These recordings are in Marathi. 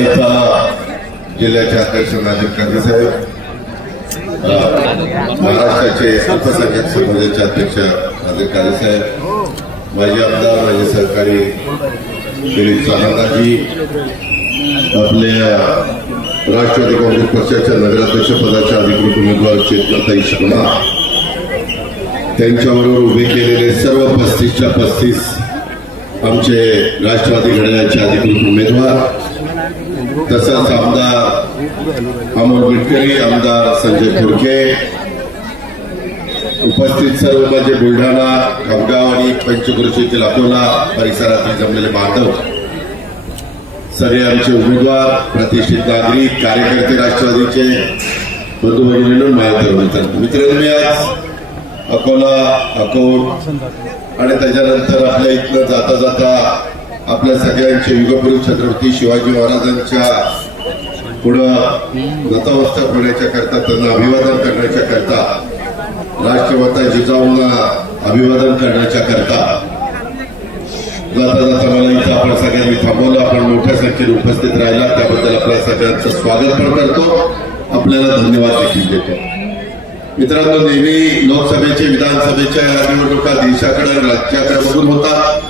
इथं जिल्ह्याचे अध्यक्ष नाजिब कादरी साहेब, महाराष्ट्राचे अल्पसंख्याक समाजाचे अध्यक्ष नाजिब कादरी साहेब, माजी आमदार, माझे सहकारी दिलीप चव्हाणजी, आपल्या राष्ट्रवादी काँग्रेस पक्षाच्या नगराध्यक्ष पदाच्या अधिकृत उमेदवार चेतनाताई शर्मा, त्यांच्याबरोबर उभे केलेले सर्व 35च्या 35 आमचे राष्ट्रवादी घड्याळाचे अधिकृत उमेदवार, तसंच आमदार अमोल मिटकरी, आमदार संजय खोडके, उपस्थित सर्व म्हणजे बुलढाणा, खामगाव आणि पंचक्रोशीतील अकोला परिसरातील जमलेले बांधव, सर्व आमचे उमेदवार, प्रतिष्ठित नागरिक, कार्यकर्ते, राष्ट्रवादीचे बंधू भगिनींनो, मित्रांनो, मी आज अकोला, अकोट आणि त्याच्यानंतर आपल्या इथनं जाता जाता आपल्या सगळ्यांचे युगपुरुष छत्रपती शिवाजी महाराजांच्या पुढं नतमस्तक होण्याच्या करता, त्यांना अभिवादन करण्याच्या करता, राष्ट्रमाता जिजाऊंना अभिवादन करण्याच्या करता जाता जाता मला इथं आपण सगळ्यांनी थांबवलं. आपण मोठ्या संख्येने उपस्थित राहिला त्याबद्दल आपल्या सगळ्यांचं स्वागत पण करतो, आपल्याला धन्यवाद देखील देतो. मित्रांनो, नेहमी लोकसभेचे, विधानसभेच्या या निवडणुका देशाकडे आणि राज्याकडे बघून होतात.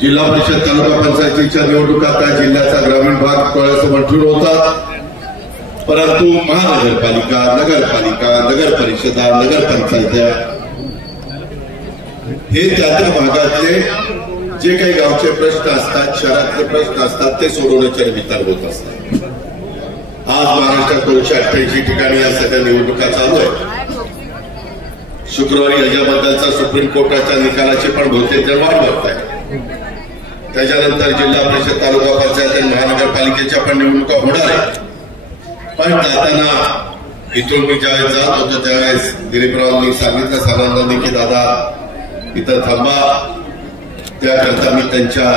जिल्हा परिषद, तालुका पंचायतीच्या निवडणुका त्या जिल्ह्याचा ग्रामीण भाग डोळ्यासमोर ठेवून होतात. परंतु महानगरपालिका, नगरपालिका, नगर परिषदा, नगरपंचायत्या हे त्या त्या भागातले जे काही गावचे प्रश्न असतात, शहरातले प्रश्न असतात, ते सोडवण्याच्या निमित्ताने होत असतात. आज महाराष्ट्रात 288 ठिकाणी या सगळ्या निवडणुका चालू आहेत. शुक्रवारी याच्याबद्दलचा सुप्रीम कोर्टाच्या निकालाची पण बहुतेक जण वाट बघत आहे. त्याच्यानंतर जिल्हा परिषद, तालुका पंचायत आणि महानगरपालिकेच्या पण निवडणुका होणार आहेत. पण जाताना इथून मी ज्यावेळेस जात होतो त्यावेळेस दिलीपरावांनी सांगितलं सानंदांनी की दादा इथं थांबा. त्याकरता मी त्यांच्या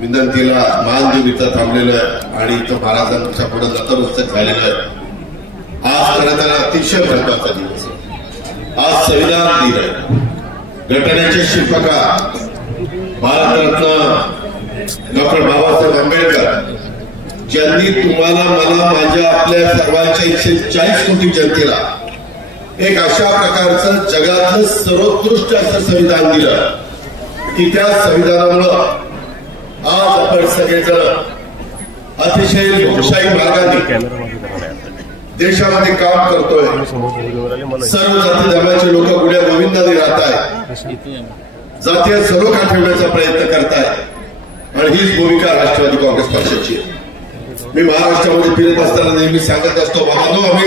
विनंतीला मान देऊन इथं थांबलेलं आहे आणि इथं महाराजांच्या पुढे नतमस्तक झालेलं आहे. आज खरं तर अतिशय महत्वाचा दिवस आहे. आज संविधान दिन आहे. घटनेचे शिल्पकार भारतरत्न डॉक्टर बाबासाहेब आंबेडकर, ज्यांनी तुम्हाला, मला, माझ्या, आपल्या सर्वांच्या 140 कोटी जनतेला एक अशा प्रकारचं जगातलं सर्वोत्कृष्ट असं संविधान दिलं की त्या संविधानामुळं आज आपण सगळेजण अतिशय लोकशाही मार्गाने देशामध्ये काम करतोय. सर्व जाती धर्माचे लोक गुड्या गोविंदाने राहत आहेत, जातीय सलोखा ठेवण्याचा प्रयत्न करताय आणि हीच भूमिका राष्ट्रवादी काँग्रेस पक्षाची आहे. मी महाराष्ट्रामध्ये फिरत असताना नेहमी सांगत असतो, बाबांनो, आम्ही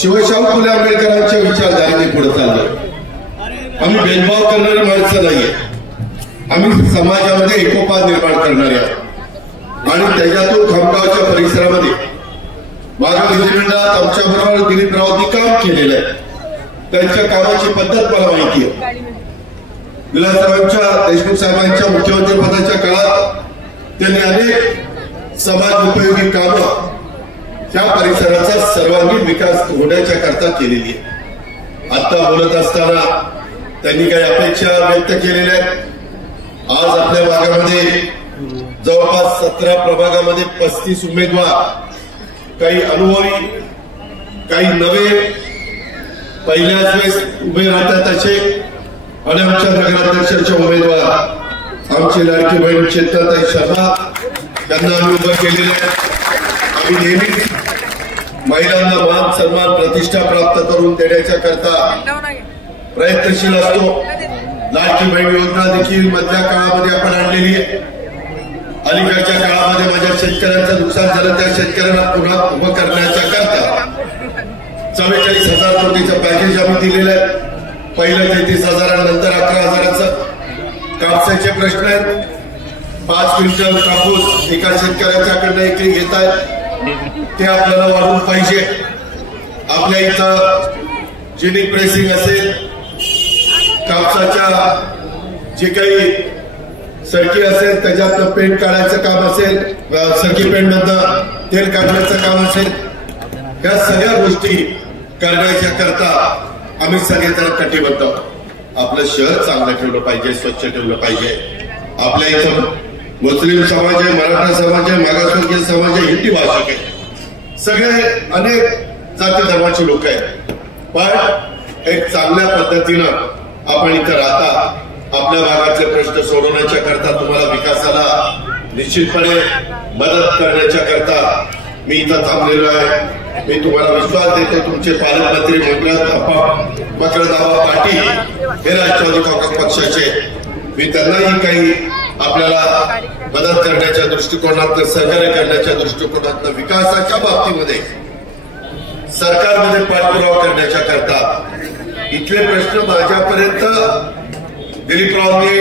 शिवशाहू फुले आंबेडकरांच्या विचारधारेने पुढे चाललोय. आम्ही भेदभाव करणारी माणसं नाहीये, आम्ही समाजामध्ये एकोपा निर्माण करणारे आहोत. आणि त्याच्यातून खामगावच्या परिसरामध्ये माझ्या विधिमंडळात आमच्याबरोबर दिलीपरावांनी काम केलेलं आहे. त्यांच्या कामाची पद्धत मला माहिती आहे. विलासरावांच्या, देशमुख साहेबांच्या मुख्यमंत्री पदाच्या काळात त्यांनी अनेक समाज उपयोगी कामं त्या परिसराचा सर्वांगीण विकास होण्याच्या करता केलेली आहे. आता बोलत असताना त्यांनी काही अपेक्षा व्यक्त केलेल्या आहेत. आज आपल्या भागामध्ये जवळपास 17 प्रभागामध्ये 35 उमेदवार, काही अनुभवी, काही नवे, पहिल्याच वेळेस उभे राहतात असे, आणि आमच्या नगराध्यक्षाचे उमेदवार आमची लाडकी बहीण चेतनाताई शर्मा, त्यांना आम्ही उभं केलेलं आहे. आम्ही नेहमी महिलांना मान, सन्मान, प्रतिष्ठा प्राप्त करून देण्याच्या करता प्रयत्नशील असतो. लाडकी बहीण योजना देखील मधल्या काळामध्ये आपण आणलेली आहे. अलीकडच्या काळामध्ये माझ्या शेतकऱ्यांचं नुकसान झालं, त्या शेतकऱ्यांना पुन्हा उभं करण्याच्या करता 44,000 कोटीचं पॅकेज आम्ही दिलेलं आहे. पहिलं 33,000 नंतर 11,000चं. कापसाचे प्रश्न आहेत. 5 क्विंटल कापूस एका शेतकऱ्याच्याकडनं एकरी घेत आहेत, ते आपल्याला वाढवून पाहिजे. आपल्या इथं जेनिक प्रेसिंग असेल, कापसाच्या जे काही सरकी असेल त्याच्यातनं पेंट काढायचं काम असेल, सरकी पेंटमधनं तेल काढण्याचं काम असेल, या सगळ्या गोष्टी करण्याच्या करता आम्ही सगळेजण कटिबद्ध. आपलं शहर चांगलं ठेवलं पाहिजे, स्वच्छ ठेवलं पाहिजे. आपल्या इथं मुस्लिम समाज आहे, मराठा समाज आहे, मागासवर्गीय समाज आहे, हिंदी भाषिक आहे, सगळे अनेक जाती धर्माचे लोक आहेत. पण एक चांगल्या पद्धतीनं आपण इथं राहता आपल्या भागातले प्रश्न सोडवण्याच्या करता, तुम्हाला विकासाला निश्चितपणे मदत करण्याच्या करता मी इथं थांबलेलो आहे. मी तुम्हाला विश्वास देतो, तुमचे पालकमंत्री मकरंदआबा पाटील हे राष्ट्रवादी काँग्रेस पक्षाचे, मी त्यांनाही काही आपल्याला मदत करण्याच्या दृष्टिकोनातून, सहकार्य करण्याच्या दृष्टिकोनातून, विकासाच्या बाबतीमध्ये सरकारमध्ये पाठपुरावा करण्याच्या करता इथले प्रश्न माझ्यापर्यंत दिलीपरावने,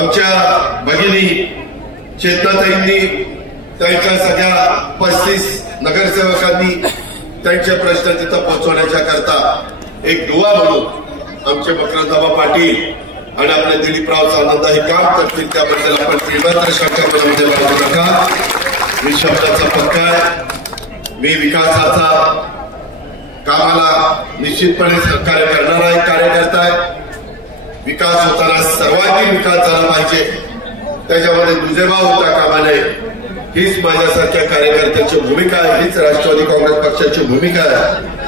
आमच्या भगिनी चेतनाताईंनी, त्यांच्या सगळ्या 35 नगरसेवकांनी त्यांचे प्रश्न तिथं पोहोचवण्याच्या करता एक दुवा म्हणून आमचे मकरंदआबा पाटील आणि आपले दिलीपराव सावंत हे काम करतील, त्याबद्दल आपण तीव्र शंका मनामध्ये बाळगू नका. मी शब्दाचा पक्का आहे, मी विकासाचा कामाला निश्चितपणे सहकार्य करणारा एक कार्यकर्ता आहे. विकास होताना सर्वांगीण विकास झाला पाहिजे, त्याच्यामध्ये दुजेभाव होता कामा नये, हीच माझ्यासारख्या कार्यकर्त्याची भूमिका आहे, हीच राष्ट्रवादी काँग्रेस पक्षाची भूमिका आहे.